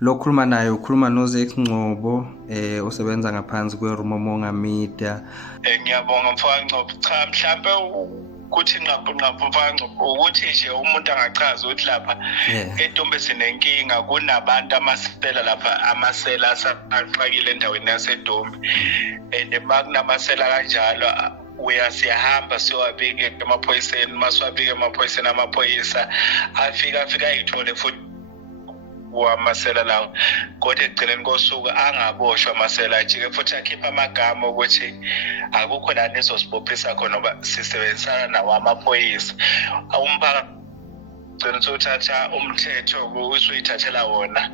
Lo khuluma naye ukhuluma noZex Ngcobo osebenza ngaphansi kweRumomonga Media. Ngiyabonga mfowethu cha mhlambe ukuthi nqaphu mfowethu ukuthi nje umuntu angachaza ukuthi lapha eDumbe sinenkinga kunabantu amasela lapha amasela aqakile endaweni yaseDumbe and makunamasela kanjalo siyahamba siyowabika emaphoyiseni masiwabika emaphoyiseni amaphoyisa afika ayithole futhi wamasela lawo kodwa ekugcineni kosuku angaboshwa amasela ajike futhi akhipha amagama ukuthi akukho la nezosibophisa khona ngoba sisebenzisana nawo amaphoyisa umphakathi ugcina uthatha umthetho usuyithathela wona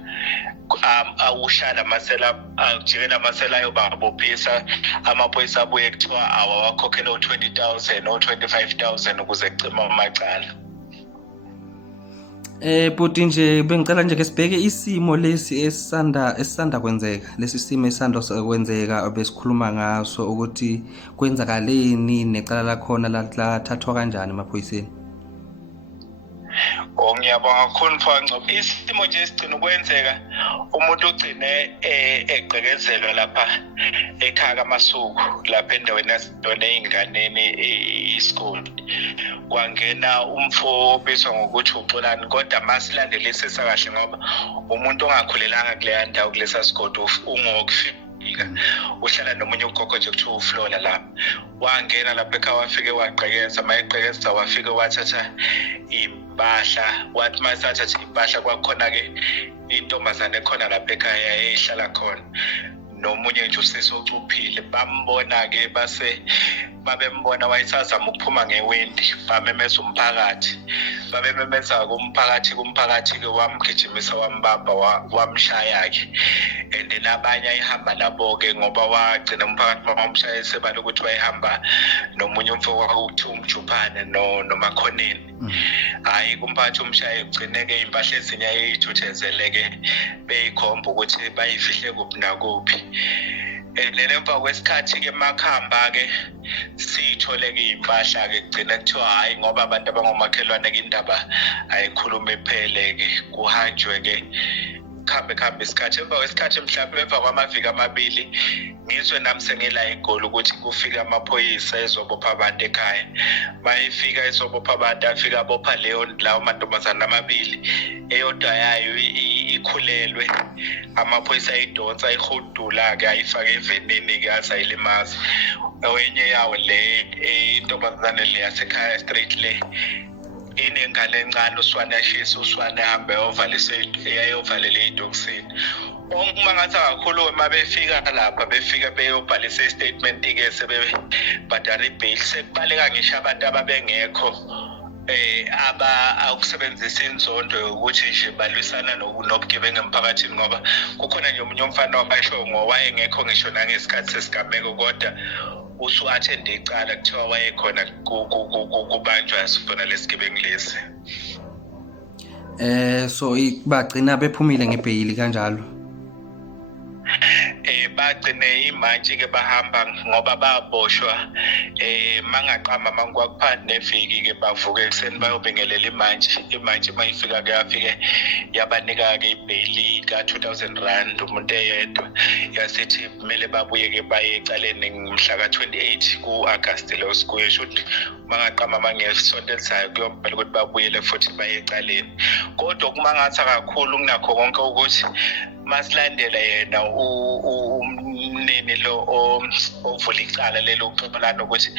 awushala amasela ajikela amasela ayobabophisa amaphoyisa abuye kuthiwa awawakhokhela u20,000 o25,000 ukuze kucima amacala. Buti nje bengicela nje ke sibheke isimo lesi esisanda kwenzeka lesi simo esisanda kwenzeka besikhuluma ngaso ukuthi kwenzakaleni necala lakhona lathathwa kanjani emaphoyiseni. Ngiyabonga kakhulu mfowethu isimo nje sigcina ukwenzeka umuntu ugcine egqekezelwa lapha ekhaya kaMasuku lapha endaweni yasidona einganeni iSchool kwangena umfo obizwa ngokuthi uXolani kodwa masilandelisisa kahle ngoba umuntu ongakhulelanga kuleya ndawo kulesa sigodi ungokufika uhlala nomunye ugogo nje kuthiwa uFlola lapha wangena lapha ekhaya wafike waqhekeza mayeqhekeza wafike wathatha impahla wathi masathatha impahla kwakhona ke intombazane ekhona lapha ekhaya ehlala khona nomunye nje usisi ocuphile bambona ke babembona wayesazama ukuphuma ngewindi bamemeza umphakathi babememeza kumphakathi ke wamgijimisa wambamba wamshaya ke and nabanye ayihamba nabo ke ngoba wagcina umphakathi bamshaya sebalo ukuthi wayehamba nomunye umfowabo ukuthi umjuphane noMakhoneni hayi kumphathi umshaye ugcineke impahla ezinye ayithuthezeleke beyikhomba ukuthi bayifihle kuphi nakuphi lele emva kwesikhathi ke makhamba ke sithole ke impahla ke kugcina kuthiwa hayi ngoba abantu abangomakhelwane ke indaba ayikhuluma ephele ke kuhanjwe ke khambe isikhathi emva kwesikhathi mhlawumbe emva kwamaviki amabili ngizwe nami sengila igoli ukuthi kufika amaphoyisa ezobopha abantu ekhaya mayifika ezobopha abantu afika abopha lawo mantombazana amabili eyodwa yayo ikhulelwe amaphoyisa ayidonsa ayihudula ke ayifaka evenini ke asayilimaza oyenye yawo le intombazane le yasekhaya straight le inengane encane uswane ashisa uswane hambe eyovalele idokisini ongumangatha kakhulu uma befika lapha befika beyobhalisa istatement ke sebebhadala ibail sekubaleka ngisho abantu ababengekho akusebenzisa inzondo ukuthi nje balwisana nobugebengu emphakathini ngoba kukhona nje umunye umfana wabasho ngowayengekho ngisho nangesikhathi sesigameko kodwa usuathende icala kuthiwa wayekhona kubanjwa sifuna lesigebengu lesi so bagcina bephumile ngebhayili kanjalo bagcine imantshi ke bahamba ngoba baboshwa mangaqamba mangwakuphandi neviki ke bavuka ekseni bayobingelela imantshi mayifika ke afike yabanika ke ibhayili ka2000 rand umuntu eyedwa yasithi kumele babuye ke baye ecaleni ngomhla ka28 kuAugust lo sikuye shothi mangaqamba mangesonto elisayo kuyombhala ukuthi babuyele futhi baye ecaleni kodwa kumangatha kakhulu kunakho konke ukuthi masilandela yena umnini lo ovula icala lelo uxolani ukuthi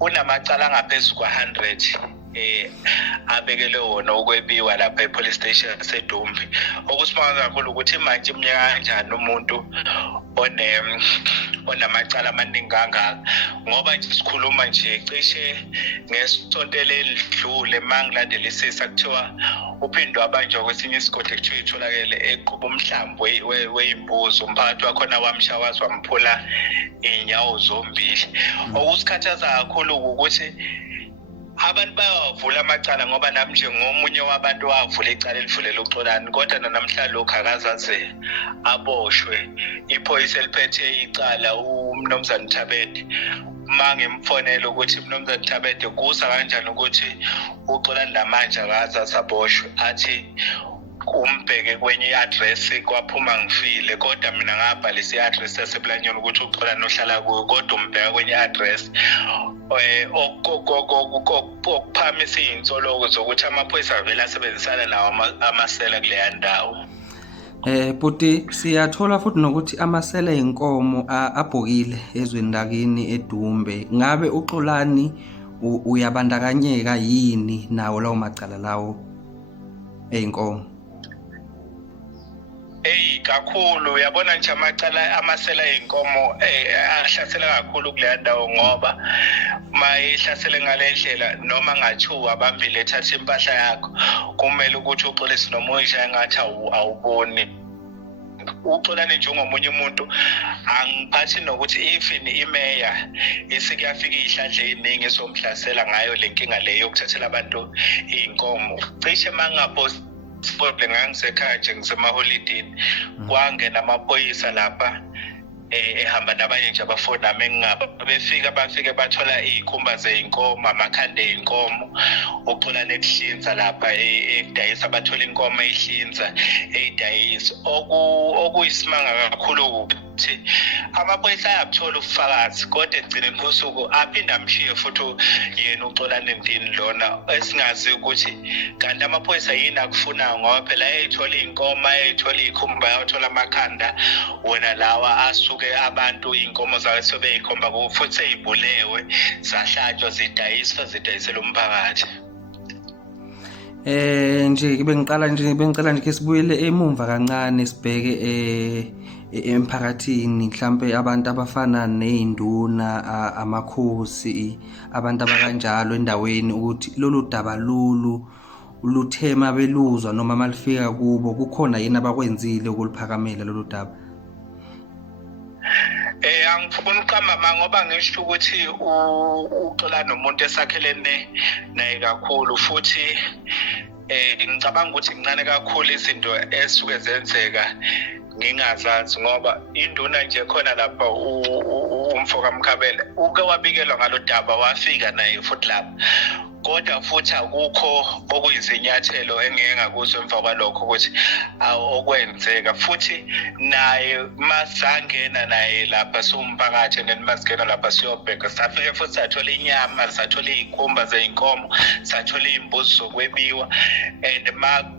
unamacala angaphezulu kwa100 abekele wona ukwebiwa lapha epolice station yaseDumbe okusimanga kakhulu ukuthi manje iminyaka kanjani umuntu onamacala amaningi kangaka ngoba nje sikhuluma nje cishe ngesonto elidlule mangilandelisisa kuthiwa uphindwa abanjwa kwesinye isigodi kuthiwa itholakele eqhuba umhlambi weyimbuzi umphakathi wakhona wamshawazi wamphula inyawo zombili okusikhathaza kakhulu ukuthi abantu bayawavula amacala ngoba nami nje ngomunye wabantu wavula icala elivulela uXolani kodwa namhlanje lokho akazaze aboshwe iphoyisa eliphethe icala umnomzana Thabede mangimfonela ukuthi umnomzana Thabede kuza kanjani ukuthi uXolani lamanje akazaze aboshwe athi umbheke kwenye i-address kwaphuma ngifile, kodwa mina ngabhalisa i-address yaseBulanyoni ukuthi uXolani ohlala kuyo, kodwa umbheka kwenye i-address okuphamisa iy'nsoloko zokuthi amaphoyisa avele asebenzisana nawo amasela kuleya ndawo. Buti siyathola futhi nokuthi amasela ey'nkomo abhokile ezweni lakini eDumbe. Ngabe uXolani uyabandakanyeka yini nawo lawo macala lawo ey'nkomo? Kakhulu uyabona nje amasela ey'nkomo ahlasela kakhulu kuleya ndawo, ngoba mayihlasele ngale ndlela noma ngathiwa abambile ethatha impahla yakho, kumele ukuthi uxolise noma uyishaye ngathi awuboni. uXolani njengomunye umuntu angiphathi nokuthi ifini imeya isikuyafika ihlandla eziningi somhlasela ngayo lenkinga leyo yokuthathela abantu inkomo. Cishe mangapost sport ngangisekhaya nje ngisemaholidini kwangena amaphoyisa lapha ehamba nabanye nje abafoni nami engingaba bafike bathola izikhumba zeinkomo, amakhanda einkomo, uXolani ekuhlinza lapha ekudayisa bathola inkomo eyihlinza eyidayisa. Okuyisimanga kakhulu ukuthi amaphoyisa ayabuthola ubufakazi, kodwa egcineni kosuku aphinda amshiye futhi yena uXolani Ntini lona esingazi ukuthi kanti amaphoyisa yini akufunayo, ngoba phela ayithola inkomo, ayithola izikhumba, ayithola amakhanda, wena lawa asuke abantu inkomo zawo sobeyikhomba futhi seyibulewe zahlatshwa zidayisela umphakathi. Nje bengicela nje ke sibuyele emumva kancane sibheke emphakathini, mhlambe abantu abafana nezinduna, amakhosi, abantu abakanjalo endaweni, ukuthi lolu daba luthema beluzwa noma malifika kubo kukhona yini abakwenzile ukuliphakamela lolu daba? Angifuni uqamba ngoba ngisho ukuthi uXolani umuntu esakhelene naye kakhulu, futhi ngicabanga ukuthi incane kakhulu izinto esuke zenzeka ngingazazi, ngoba induna nje khona lapha umfoka Mkhabela uke wabikelwa ngalo daba, wafika naye futhi lapha, kodwa futhi akukho okuyizinyathelo engeke ngakuzwe emva kwalokho ukuthi okwenzeka. Futhi naye masangena naye lapha somphakathi nenimasingena lapha siyobheka, safike futhi sathola inyama, sathola izikhumba zeinkomo, sathola izimbuzi zokwebiwa, and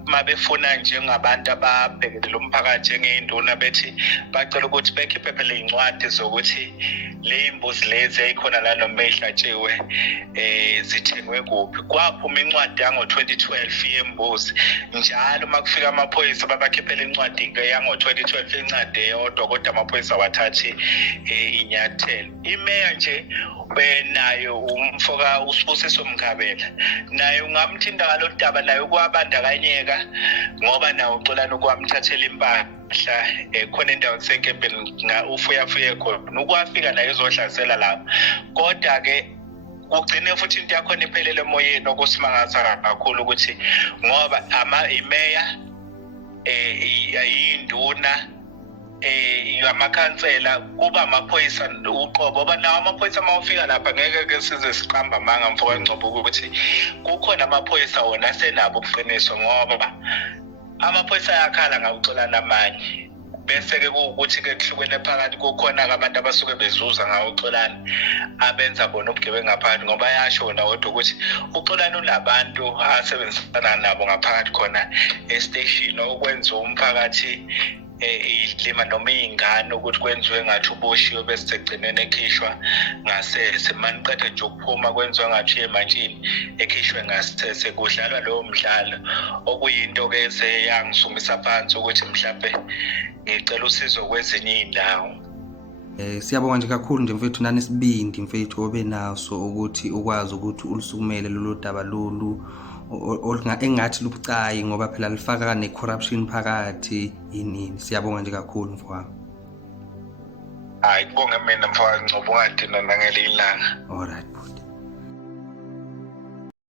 mabefuna njengabantu ababhekelele umphakathi ngeyinduna bethi bacela ukuthi bekhiphe phela izincwadi zokuthi le imbuzi lezi eyikhona la noma eyihlatshiwe zithengwe kuphi. Kwaphuma incwadi yango-2012 yembuzi, njalo makufika amaphoyisa babakhiphela incwadi yango-2012 incwadi eyodwa, kodwa amaphoyisa wathathi inyathelo. Imeya nje nayo umfoka uSibusiso Mkhabela naye ungamthinta ngalolu daba, naye ukwabandakanyeka, ngoba nawe uXolani ukwamthathela impahla khona endaweni kusenkempeni ufuyafuye khona, ukwafika naye ezohlasela lapha. Kodwa-ke kugcine futhi into yakhona iphelele emoyeni, okusimangaza kakhulu ukuthi ngoba imeya yinduna amakhansela kuba amaphoyisa uqobo, ngoba nawo amaphoyisa mawufika lapha ngeke ke size siqamba amanga mfoka Ngcobo ukuthi kukhona amaphoyisa wona asenabo ubuqiniso, ngoba amaphoyisa ayakhala ngawuXolani amanye, bese-ke kuwukuthi-ke kuhlukene phakathi kukhona abantu abasuke bezuza ngawo uXolani abenza bona ubugebengu ngaphakathi, ngoba yasho wona kodwa ukuthi uXolani unabantu asebenzisana nabo ngaphakathi khona estation, okwenza umphakathi idlima noma iy'ngane ukuthi kwenziwe ngathi uboshiwe bese segcineni ekhishwa ngasese, maniqeda nje ukuphuma kwenziwe ngathi uye emantshini ekhishwe ngasese, kudlalwa lowo mdlalo, okuyinto-ke eseyangisumisa phansi ukuthi mhlampe ngicela usizo kwezinye iy'ndawo. Siyabonga nje kakhulu nje mfethu, nanesibindi mfethu obe naso ukuthi ukwazi ukuthi ulisukumele lolu daba lolu engathi lubucayi, ngoba phela lifaka ne-corruption phakathi yini. Siyabonga nje kakhulu mfowami. Hayi kubonge mina mfowami Ngcobo, ungadinwa nangelinye ilanga. Alright.